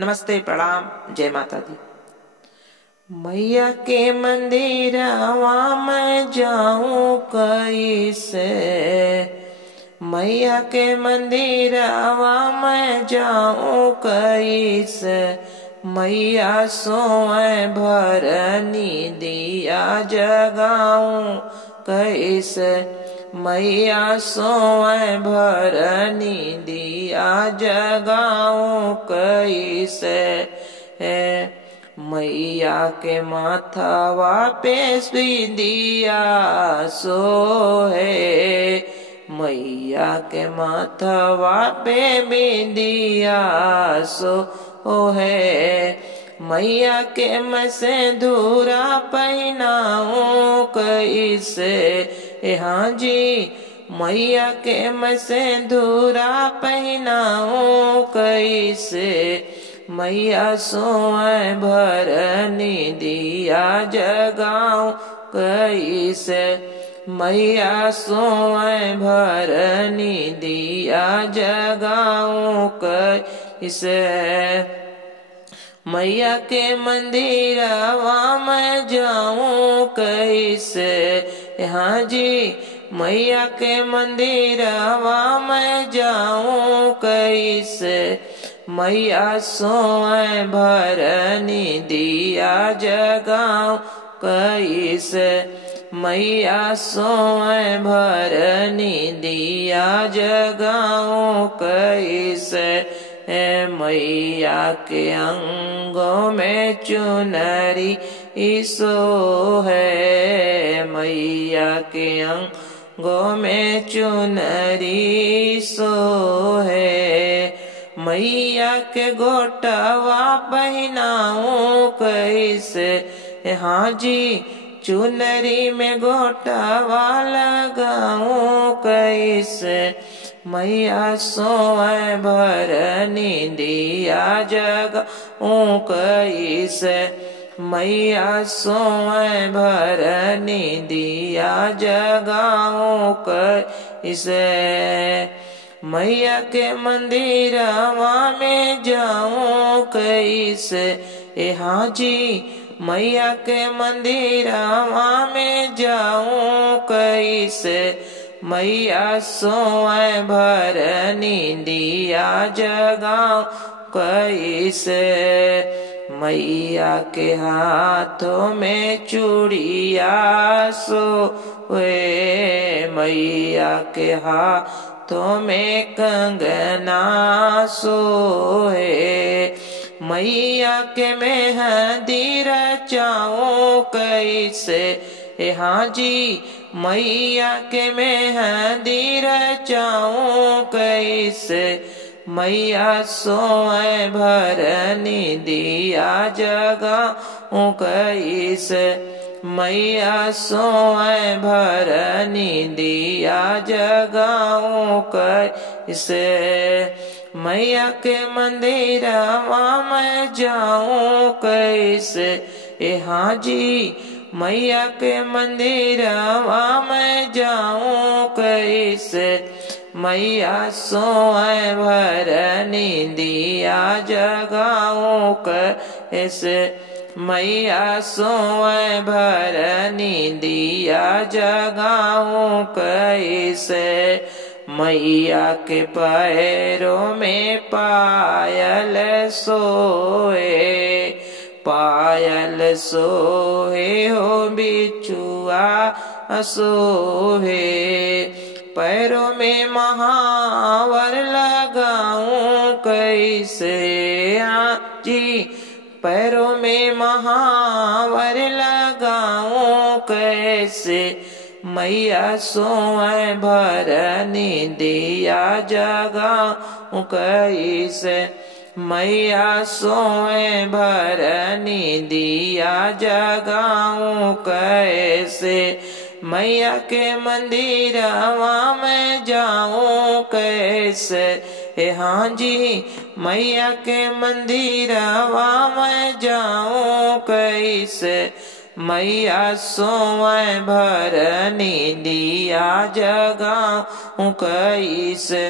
नमस्ते, प्रणाम, जय माता दी। मैया के मंदिरवा मैं जाऊं कैसे, मैया के मंदिरवा मैं जाऊं कैसे, मैया सोए भरनी दिया जगाऊं कैसे, मैया सोए भरनी दिया जगाऊं कैसे है। मैया के माथावा पे दिया सोहे, मैया के माथावा पे बिंदिया सोहे, मैया के मसे धूरा पहनाऊं कैसे, हाँ जी मैया के मसे धूरा पहनाऊं कैसे, मैया सोए भरनी दिया जगाऊं कैसे, मैया सोए भरनी दिया जगाऊं कैसे। मैया के मंदिरवा मैं जाऊं कैसे, हाँ जी मैया के मंदिरवा मैं जाऊं कैसे, मैया सोए भरनी दिया जगाऊं कैसे, मैया सोए भरनी दिया जगाऊं कैसे। मैया के अंगों में चुनरी इसो है, मैया के अंगों में चुनरी सो है, मैया के गोटवा पहनाऊं कैसे, हाँ जी चुनरी में गोटवा लगाऊं कैसे, मैया सोए भरनी दिया जगाऊं कैसे, मैया सोए भरनी दिया जगाऊं कैसे। मैया के मंदिरवा में जाऊं कैसे, हाँ जी मैया के मंदिरवा में जाऊं कैसे, मैया सोए भरनी दिया जगाऊं कैसे, मैया के हाथों में चूड़िया सोए, मैया के हाथों में कंगना सोए, मैया के मेहंदी रचाऊं कैसे, हाँ जी मैया के मेहंदी रचाऊं कैसे, मैया सोए भरनी दिया जगाऊं कैसे, मैया सोए भरनी दिया जगाऊं कैसे। मैया के मंदिरवा मैं जाऊं कैसे, हाँ जी मैया के मंदिरवा मैं जाऊं कैसे, मैया सोए भरनी दिया जगाऊं कैसे, मैया सोए भरनी दिया जगाऊं कैसे। मैया के पैरों में पायल सोए, पायल सोहे हो बिछुआ सोहे, पैरों में महावर लगाऊं कैसे, जी पैरों में महावर लगाऊं कैसे, मैया सोए भरनी दिया जगाऊं कैसे, मैया सोए भरनी दिया जगाऊं कैसे, मैया के मंदिरवा मैं जाऊं कैसे, हाँ जी मैया के मंदिरवा मैं जाऊं कैसे, मैया सोए भरनी दिया जगाऊं कैसे।